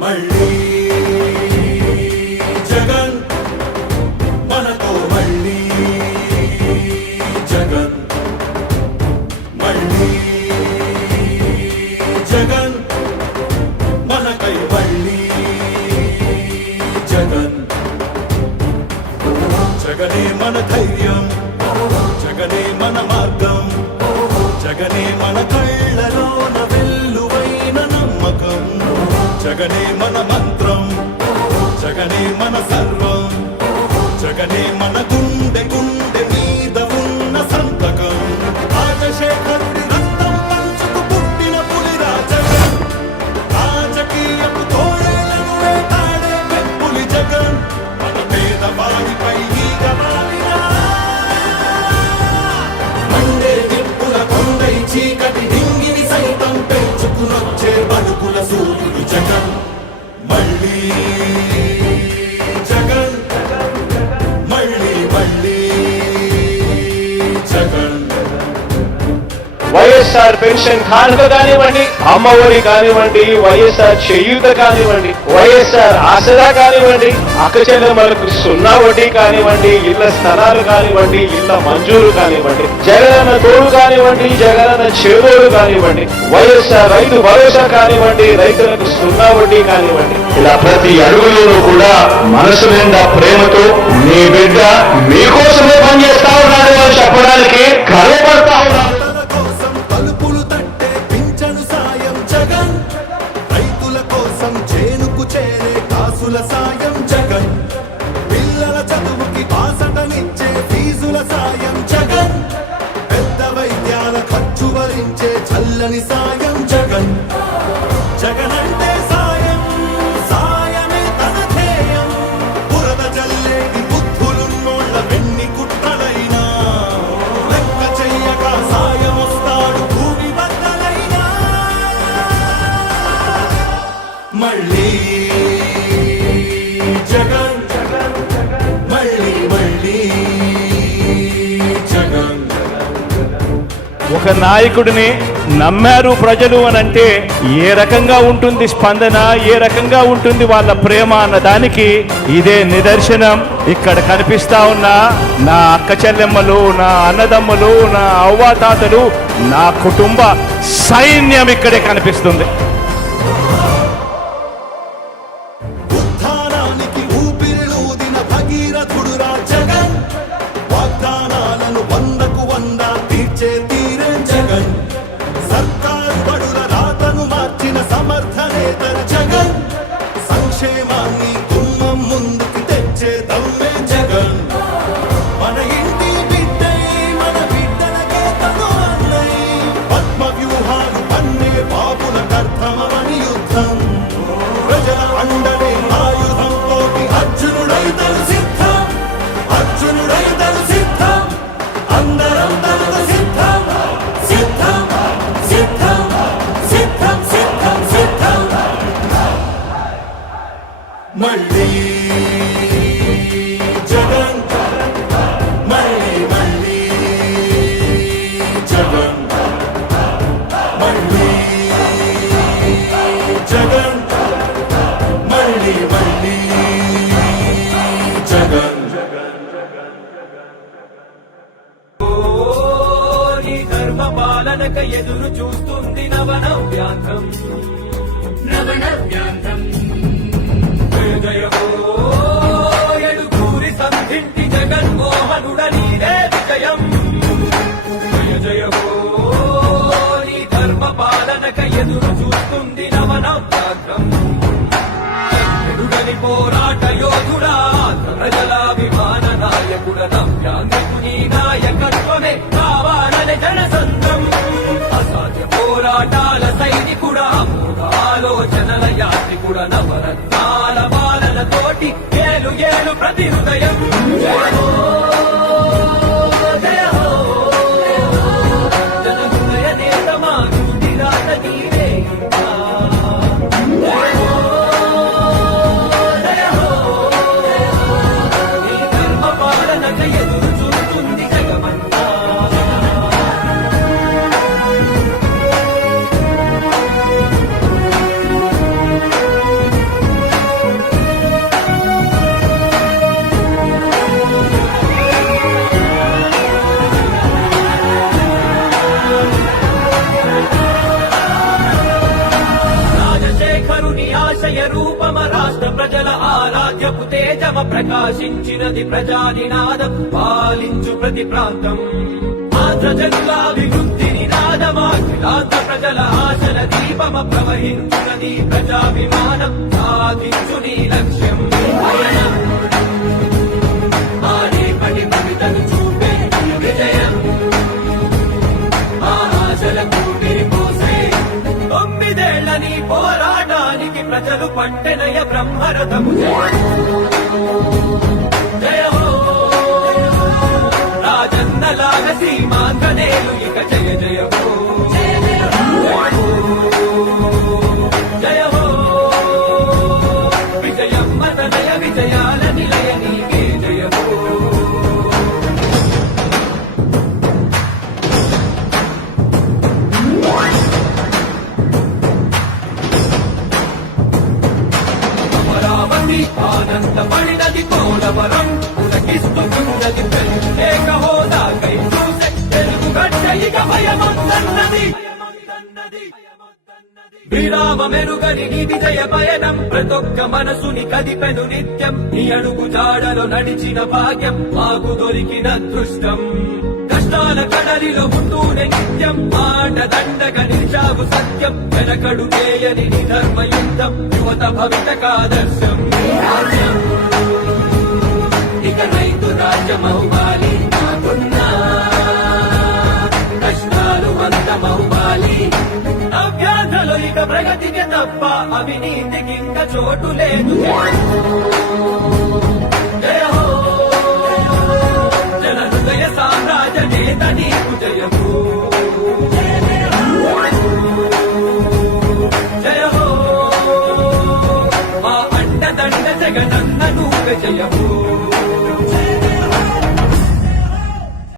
మళ్ళీ జగన్ మనతో మళ్ళీ జగన్ మళ్ళీ జగన్ మనకై మళ్ళీ జగన్ జగనే మన ధైర్యం జగనే మన మార్గం జగనే మన కళ్ళలోన వెల్లువైన నమ్మకం జగనే మన మంత్రం జగనే మన సర్వం జగనే మన గుండె గుండె మీద ఉన్న సంతకం రాజశేఖరుడి రక్తం పంచుకు పుట్టిన పులిరా జగన్ రాజకీయపు తోడేలను వేటాడే పెప్పులి జగన్ మన పేదవాడిపై ఈగ వాలినా మండే నిప్పుల కొండై చీకటి డింగిని సైతం పెంచుకునొచ్చే బడుకుల సూర్యుడు జగన్ మళ్ళీ జగన్ మళ్ళీ మళ్ళీ జగన్ వైఎస్ఆర్ పెన్షన్ కానుక కానివ్వండి, అమ్మఒడి కానివ్వండి, వైఎస్ఆర్ చేయూత కానివ్వండి, వైఎస్ఆర్ ఆసరా కానివ్వండి, అక్కచెల్లెమ్మలకు 0 వడ్డీ కానివ్వండి, ఇళ్ల స్థలాలు కానివ్వండి, ఇళ్ల మంజూరు కానివ్వండి, జగనన్న తోడు కానివ్వండి, జగనన్న చేదోడు కానివ్వండి, వైఎస్ఆర్ రైతు భరోసా కానివ్వండి, రైతులకు 0 వడ్డీ కానివ్వండి, ఇలా ప్రతి అడుగులోనూ కూడా మనసు నిండా ప్రేమతో మీ బిడ్డ మీకోసమే పనిచేస్తా ఉన్నాడు అని చెప్పడానికి గర్వపడతా ఉన్నాడు. తలుపులు తట్టే పింఛను సాయం జగన్ రైతుల కోసం చేనుకు చేరే కాసుల సాయం జగన్ పిల్లల చదువుకి బాసటనిచ్చే ఫీజుల సాయం జగన్ పెద్ద వైద్యాల ఖర్చు భరించే చల్లని సాయం జగన్ జగన్ అంటే సాయం సాయమే తన ధ్యేయం బురద జల్లేటి బుద్ధులున్నోళ్ళ వెన్ని కుట్రలైనా లెక్క చెయ్యక సాయం వస్తాడు భూమి బద్దలైనా మళ్ళీ జగన్ మళ్ళీ మళ్ళీ జగన్ ఒక నాయకుడిని నమ్మారు ప్రజలు అని అంటే ఏ రకంగా ఉంటుంది స్పందన, ఏ రకంగా ఉంటుంది వాళ్ళ ప్రేమ అన్న దానికి ఇదే నిదర్శనం. ఇక్కడ కనిపిస్తా ఉన్న నా అక్క చెల్లెమ్మలు, నా అన్నదమ్ములు, నా అవ్వాతాతలు, నా కుటుంబ సైన్యం ఇక్కడే కనిపిస్తుంది. ఉత్థానానికి ఊపిరిలూదిన భగీరథుడురా జగన్ వాగ్దానాలను 100కు 100 తీర్చే తీరే జగన్ సర్కారు బడుల రాతను మార్చిన సమర్థ నేతర జగన్ సంక్షేమాన్ని గుమ్మం ముందుకు తెచ్చే దమ్మే జగన్ మన ఇంటి బిడ్డై మన బిడ్డలకే తను అన్నై పద్మ వ్యూహాలు పన్నే బాబులకర్థమని యుద్ధం ప్రజల అండనే ఆయుధం తోటి అర్జునుడై తను సిద్ధం అర్జునుడై తను సిద్ధం అందరం తనకు సిద్ధం సిద్ధం సిద్ధం సిద్ధం సిద్ధం సిద్ధం మళ్ళీ జగన్ మళ్ళీ మళ్ళీ జగన్ మళ్ళీ జగన్ మళ్ళీ మళ్ళీ జగన్ నీ ధర్మ పాలనక ఎదురు చూస్తుంది నవనవ్యాంతం నవనవ్యాంతం జయ జయ హో ఎడుగూరి సంధింటి జగన్మోహనుడ నీదే విజయం జయ జయ హో నీ ధర్మ పాలనక ఎదురు చూస్తుంది నవనవ్యాంతం ఎదురని పోరాట యోధుడా ప్రజలాభిమాన నాయకుడ నవ్యాంగకు నీ నాయకత్వమే కావాలని జనసంద్రం అసాధ్య పోరాటాల సైనికుడా అమోఘ ఆలోచనల యాత్రికుడ నవరత్నాల బాలలతోటి ఏలు ఏలు ప్రతి హృదయం జయ హో జయ హో జన హృదయ నేత మా డ్యూటీ రాత నీవే జయ హో జయ హో నీ ధర్మ పాలనక ఎదురు చూస్తుంది జగమంతా ఆశయ రూపమ రాష్ట్ర ప్రజల ఆరాధ్యపు తేజమ ప్రకాశించినది ప్రజానినాదం పాలించు ప్రతి ప్రాంతం ఆంధ్రజనుల అభివృద్ధి నినాదమాఖిలాంధ్ర ప్రజల ఆశల దీపమ ప్రవహించునది ప్రజాభిమానం సాధించు నీ లక్ష్యం పయనం ఆడే పడి కవితను చూపే విజయం ఆశలకు విరిపోసే 9 నీ పోరాటానికి ప్రజలు పట్టెనయ బ్రహ్మరథము జయ హో రాజన్నలాగ సీమాంధ్రనేలు ఇక జయ జయ హో జయ హో విజయమ్మ తనయ విజయాల నిలయ నీకే జయ హో అమరావతి ఆనందపడినది కోడవరం పులకిస్తున్నది ప్రత్యేక హోదాకై చూసే తెలుగు గడ్డ ఇక భయమొద్దన్నది విరామమెరుగని నీ విజయ పయనం ప్రతొక్క మనసుని కదిపెను నిత్యం నీ అడుగు జాడలో నడిచిన భాగ్యం మాకు దొరికిన అదృష్టం కష్టాల కడలిలో ఉంటూనే నిత్యం మాట దండగా నిలిచావు సత్యం వెనకడు చేయని నీ ధర్మయుద్ధం యువత భవితకాదర్శం రాజ్యం ఇక రైతు రాజ్యమవ్వాలి నాకున్నా కష్టాలు అంతమవ్వాలి అభ్యార్థులు ఇక ప్రగతికి తప్ప అవినీతికి ఇంకా చోటు లేదు జయ హో జన హృదయ సామ్రాజ్య నేత నీకు జయము జయ హో మా అండదండ జగనన్న నువ్వు జయము